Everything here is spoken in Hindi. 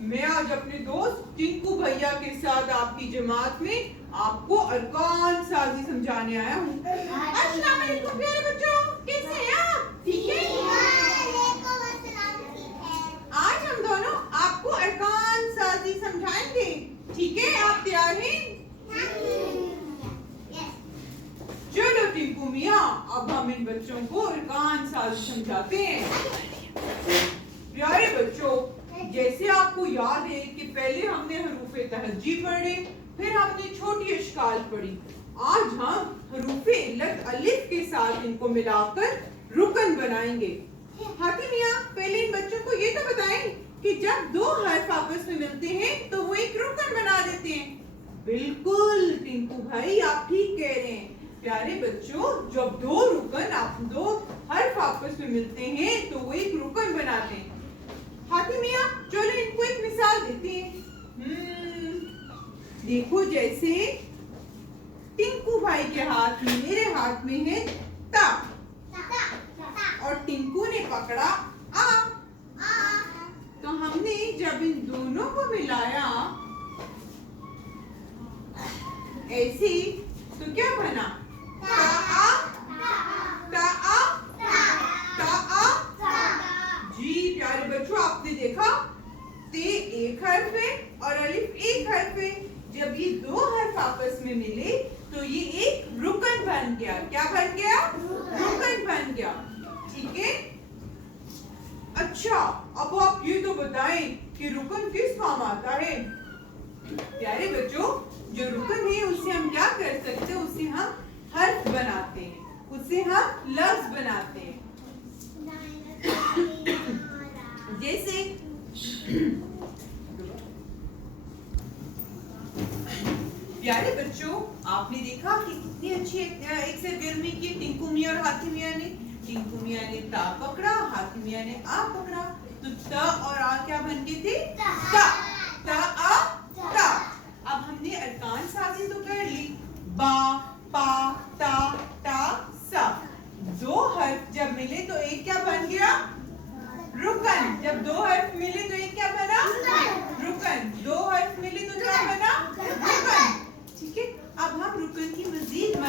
मैं आज अपने दोस्त टिंकू भैया के साथ आपकी जमात में आपको अरकान साजी समझाने आया हूँ। अस्सलाम वालेकुम प्यारे बच्चों, कैसे हैं आप? ठीक है। आज हम दोनों आपको अरकान साजी समझाएंगे। ठीक है, आप तैयार हैं? चलो टिंकू मियाँ, अब हम इन बच्चों को अरकान साजी समझाते हैं। प्यारे बच्चों, जैसे आपको याद है कि पहले हमने हरूफे तहज्जी पढ़े, फिर हमने छोटी अशकाल पढ़ी। आज हम हरूफे इल्लत अलिफ के साथ इनको मिलाकर रुकन बनाएंगे। हाथी मियाँ, पहले इन बच्चों को ये तो बताएं कि जब दो हर्फ आपस में मिलते हैं तो वो एक रुकन बना देते हैं। बिल्कुल टिंकू भाई, आप ठीक कह रहे हैं। प्यारे बच्चों, जब दो हर्फ आपस में मिलते हैं तो वो एक रुकन बनाते हैं। हाथी मियाँ, चलो इनको एक मिसाल देते हैं। देखो, जैसे टिंकू भाई के हाथ में, मेरे हाथ में है ता, और टिंकू ने पकड़ा आ। तो हमने जब इन दोनों को मिलाया ऐसे, तो क्या बना? ता आ, ता आ, ता आ। जी प्यारे बच्चों, आपने देखा, ते एक हर्फ है और अलिफ एक हर्फ है। जब ये दो हर्फ आपस में मिले तो ये एक रुकन बन गया। क्या बन गया? रुकन बन गया। ठीक है। अच्छा, अब आप ये तो बताएं कि रुकन किस काम आता है? प्यारे बच्चों, जो रुकन है उससे हम क्या कर सकते हैं? उससे हम हर्फ बनाते हैं, उससे हम लफ्ज बनाते हैं। जैसे प्यारे बच्चों, आपने देखा कि कितनी अच्छी एक सरगर्मी की टिंकू मियाँ और हाथी मियाँ ने। टिंकू मियाँ ने ता पकड़ा, हाथी मियाँ ने आ पकड़ा, तो ता और आ क्या बन गए थे? ता, ता आ ता। अब हमने अरकान साजी तो कर ली, बा, पा, ता,